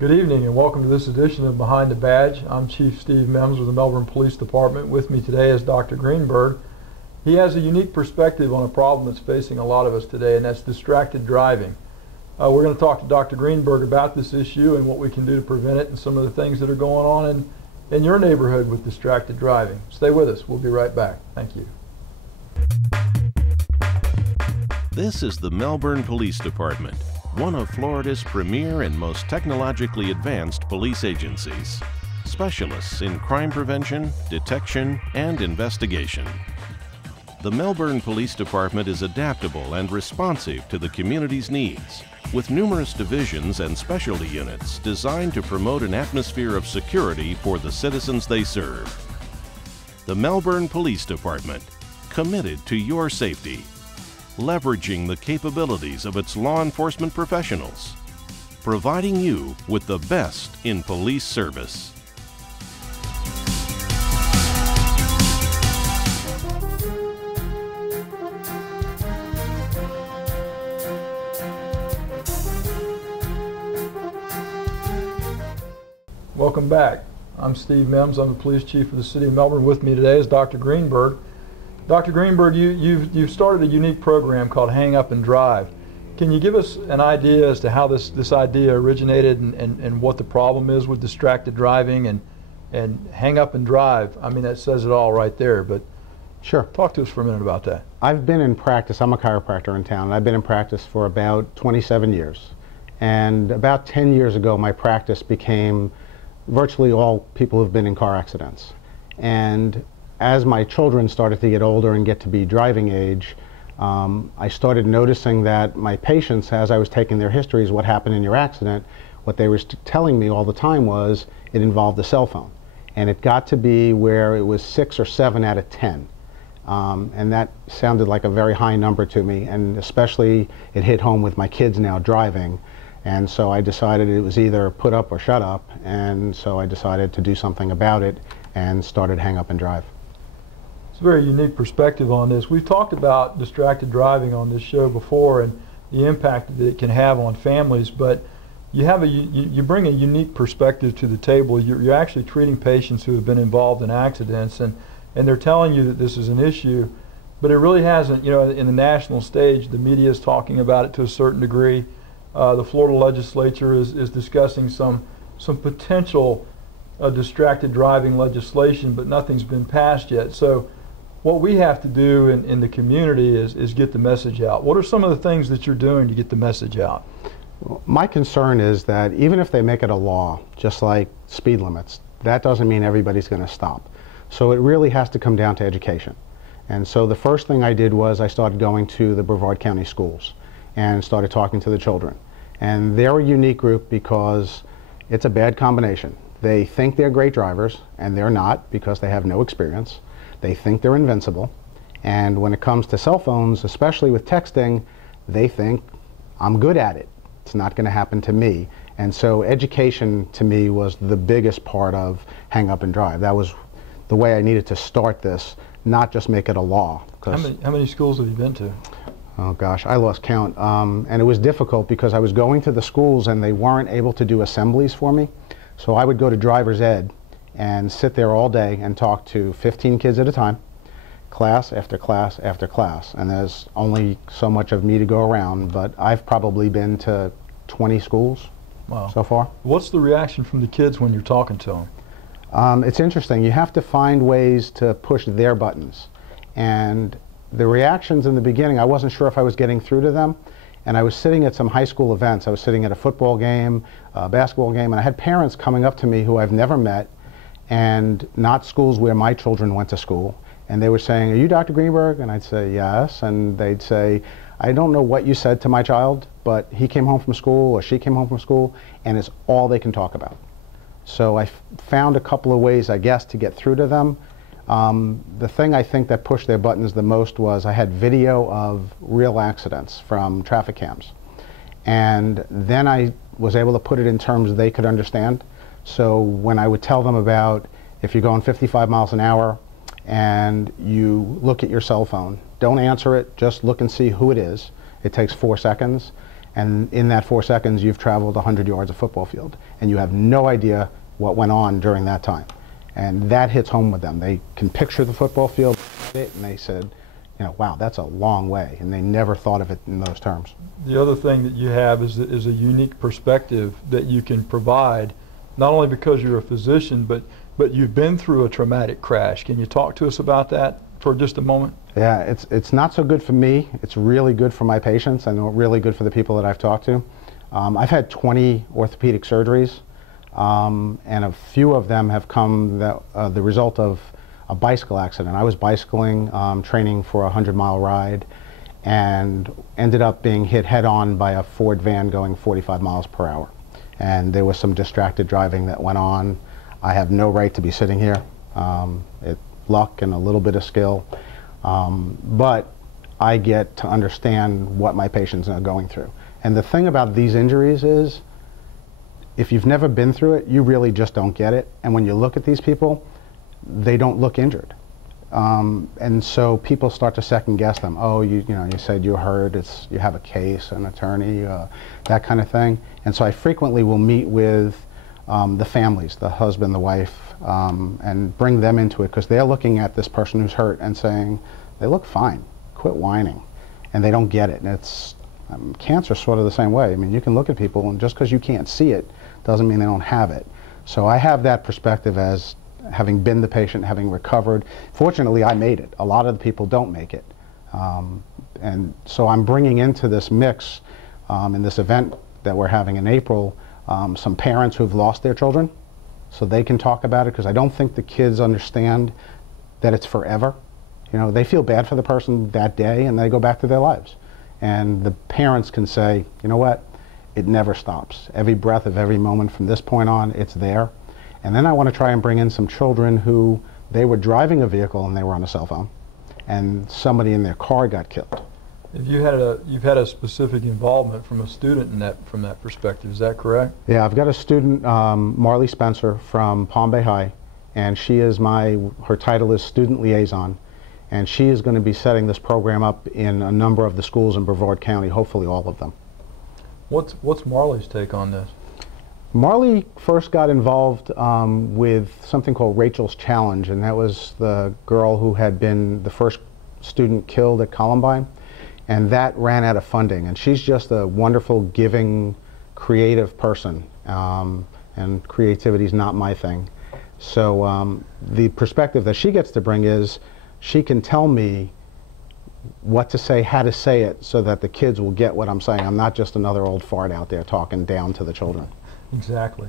Good evening and welcome to this edition of Behind the Badge. I'm Chief Steve Mims with the Melbourne Police Department. With me today is Dr. Greenberg. He has a unique perspective on a problem that's facing a lot of us today, and that's distracted driving. We're going to talk to Dr. Greenberg about this issue and what we can do to prevent it and some of the things that are going on in your neighborhood with distracted driving. Stay with us. We'll be right back. Thank you. This is the Melbourne Police Department, one of Florida's premier and most technologically advanced police agencies. Specialists in crime prevention, detection, and investigation. The Melbourne Police Department is adaptable and responsive to the community's needs, with numerous divisions and specialty units designed to promote an atmosphere of security for the citizens they serve. The Melbourne Police Department, committed to your safety, leveraging the capabilities of its law enforcement professionals, providing you with the best in police service. Welcome back. I'm Steve Mims. I'm the police chief of the city of Melbourne. With me today is Dr. Greenberg. Dr. Greenberg, you've started a unique program called Hang Up and Drive. Can you give us an idea as to how this idea originated and what the problem is with distracted driving and hang up and drive? I mean, that says it all right there, but sure. Talk to us for a minute about that. I've been in practice. I'm a chiropractor in town. I've been in practice for about 27 years. And about 10 years ago, my practice became virtually all people who've been in car accidents. And as my children started to get older and get to be driving age, I started noticing that my patients, as I was taking their histories, what happened in your accident, what they were telling me all the time was it involved a cell phone. And it got to be where it was 6 or 7 out of 10. And that sounded like a very high number to me, and especially it hit home with my kids now driving. And so I decided it was either put up or shut up, and so I decided to do something about it and started Hang Up and Drive. It's a very unique perspective on this. We've talked about distracted driving on this show before and the impact that it can have on families, but you bring a unique perspective to the table. You're actually treating patients who have been involved in accidents, and they're telling you that this is an issue, but it really hasn't. You know, in the national stage, the media is talking about it to a certain degree. The Florida legislature is discussing some potential distracted driving legislation, but nothing's been passed yet. So what we have to do in the community is get the message out. What are some of the things that you're doing to get the message out? Well, my concern is that even if they make it a law, just like speed limits, that doesn't mean everybody's going to stop. So it really has to come down to education. And so the first thing I did was I started going to the Brevard County schools and started talking to the children. And they're a unique group because it's a bad combination. They think they're great drivers, and they're not because they have no experience. They think they're invincible. And when it comes to cell phones, especially with texting, they think, I'm good at it. It's not going to happen to me. And so education, to me, was the biggest part of Hang Up and Drive. That was the way I needed to start this, not just make it a law. How many schools have you been to? Oh gosh, I lost count. And it was difficult because I was going to the schools and they weren't able to do assemblies for me. So I would go to driver's ed and sit there all day and talk to 15 kids at a time, class after class after class. And there's only so much of me to go around, but I've probably been to 20 schools so far. What's the reaction from the kids when you're talking to them? It's interesting. You have to find ways to push their buttons. And the reactions in the beginning, I wasn't sure if I was getting through to them. And I was sitting at some high school events. I was sitting at a football game, a basketball game, and I had parents coming up to me who I've never met, and not schools where my children went to school. And they were saying, are you Dr. Greenberg? And I'd say, yes. And they'd say, I don't know what you said to my child, but he came home from school or she came home from school, and it's all they can talk about. So I found a couple of ways, I guess, to get through to them. The thing I think that pushed their buttons the most was I had video of real accidents from traffic cams. And then I was able to put it in terms they could understand. So when I would tell them about if you're going 55 miles an hour and you look at your cell phone, don't answer it, just look and see who it is. It takes 4 seconds. And in that 4 seconds, you've traveled 100 yards of football field, and you have no idea what went on during that time. And that hits home with them. They can picture the football field, and they said, you know, wow, that's a long way, and they never thought of it in those terms. The other thing that you have is a unique perspective that you can provide, not only because you're a physician, but you've been through a traumatic crash. Can you talk to us about that for just a moment? Yeah, it's not so good for me. It's really good for my patients and really good for the people that I've talked to. I've had 20 orthopedic surgeries, and a few of them have come the result of a bicycle accident. I was bicycling, training for a 100-mile ride, and ended up being hit head-on by a Ford van going 45 miles per hour. And there was some distracted driving that went on. I have no right to be sitting here. It's luck and a little bit of skill, but I get to understand what my patients are going through. And the thing about these injuries is, if you've never been through it, you really just don't get it. And when you look at these people, they don't look injured. And so people start to second guess them. Oh, you said you heard, you have a case, an attorney, that kind of thing. And so I frequently will meet with the families, the husband, the wife, and bring them into it, because they're looking at this person who's hurt and saying, they look fine, quit whining. And they don't get it. And it's cancer's sort of the same way. I mean, you can look at people, and just because you can't see it doesn't mean they don't have it. So I have that perspective as having been the patient, having recovered. Fortunately, I made it. A lot of the people don't make it. And so I'm bringing into this mix, in this event that we're having in April, some parents who've lost their children, so they can talk about it, because I don't think the kids understand that it's forever. You know, they feel bad for the person that day, and they go back to their lives. And the parents can say, you know what, it never stops. Every breath of every moment from this point on, it's there. And then I want to try and bring in some children who, they were driving a vehicle and they were on a cell phone, and somebody in their car got killed. If you've had a specific involvement from a student from that perspective, is that correct? Yeah, I've got a student, Marley Spencer from Palm Bay High, and she is her title is student liaison, and she is going to be setting this program up in a number of the schools in Brevard County, hopefully all of them. What's Marley's take on this? Marley first got involved with something called Rachel's Challenge, and that was the girl who had been the first student killed at Columbine, and that ran out of funding. And she's just a wonderful, giving, creative person, and creativity is not my thing. So the perspective that she gets to bring is, she can tell me what to say, how to say it, so that the kids will get what I'm saying. I'm not just another old fart out there talking down to the children. Exactly.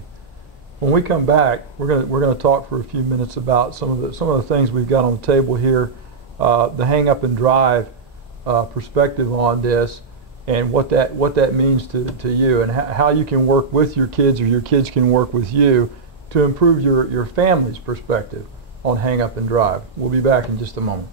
When we come back, we're going to talk for a few minutes about some of the things we've got on the table here, the hang up and drive perspective on this, and what that means to you, and how you can work with your kids, or your kids can work with you, to improve your family's perspective on hang up and drive. We'll be back in just a moment.